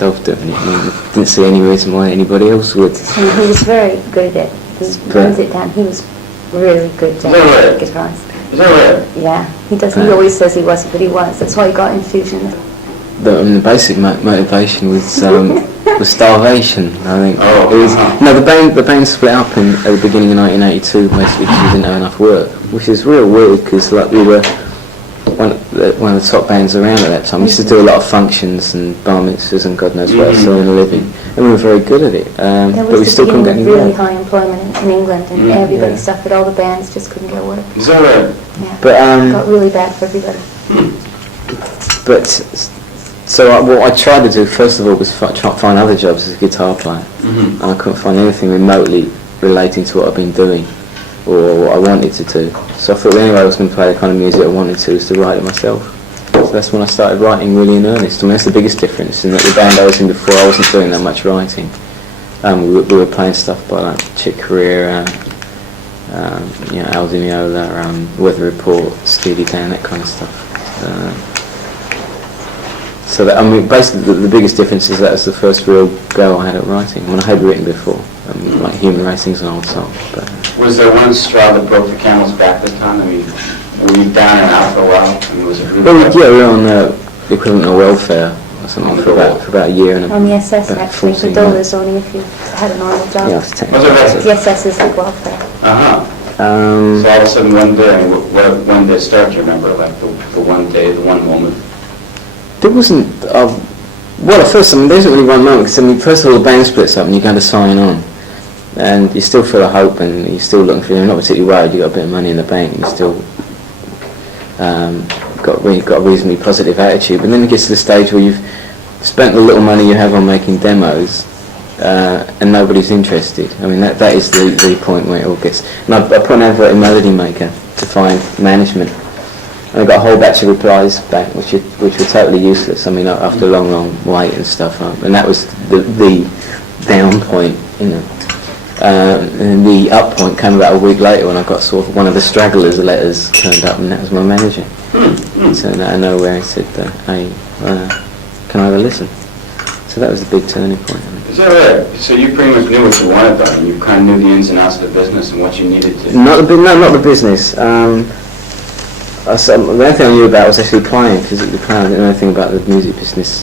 myself doing it. I didn't see any reason why anybody else would. And he was very good at it. He runs it down. He was really good at guitarist. Is that right? Yeah, he does. He always says he wasn't, but he was. That's why he got Infusion. The basic motivation was starvation. I think Oh, it was. No, the band split up at the beginning of 1982, basically because we didn't have enough work, which is real weird because like we were one of the top bands around at that time. We used to do a lot of functions and bar mitzvahs and God knows what else to earn a living, and we were very good at it. But we still couldn't get any really work. high employment in England, and everybody suffered. All the bands just couldn't get work. Is that right? Yeah, But got really bad for everybody. but so what I tried to do first of all was try to find other jobs as a guitar player, and I couldn't find anything remotely relating to what I've been doing or what I wanted to do. So I thought the only way I was going to play the kind of music I wanted to was to write it myself. So that's when I started writing really in earnest. I mean, that's the biggest difference, in that the band I was in before, I wasn't doing that much writing. We were playing stuff by like Chick Corea, Al Di Meola, Weather Report, Steely Dan, that kind of stuff. So that, I mean, basically the biggest difference is that was the first real go I had at writing. I mean, I had written before, like Human Racing's an old song. But Was there one straw that broke the camel's back this time? I mean, were you down and out for a while? I mean, was it really we were on the equivalent of welfare or something for about a year and On the SS, about actually, 14 for months. dollars only if you had a normal job. Yeah, I was Was it right? The SS is like welfare. So all of a sudden one day, when did it start, do you remember? Like the one day, the one moment? There wasn't. Well, at first, I mean, there isn't really one moment. Because I mean, first of all, the band splits up and you go to sign on, and you still feel a hope, and you're still looking for. You're not particularly worried. You've got a bit of money in the bank. You still got a reasonably positive attitude. But then it gets to the stage where you've spent the little money you have on making demos, and nobody's interested. I mean, that is the point where it all gets. And I put an advert in Melody Maker to find management. And I got a whole batch of replies back, which were totally useless. I mean, after a long wait and stuff, and that was the down point, you know. And the up point came about a week later when I got sort of one of the stragglers' letters turned up, and that was my manager. So out of nowhere, he said, "Hey, can I have a listen?" So that was the big turning point. Is that right? So you pretty much knew what you wanted, though, and you kind of knew the ins and outs of the business and what you needed to. Not the business. The only thing I knew about was actually playing, physically playing. I didn't know anything about the music business.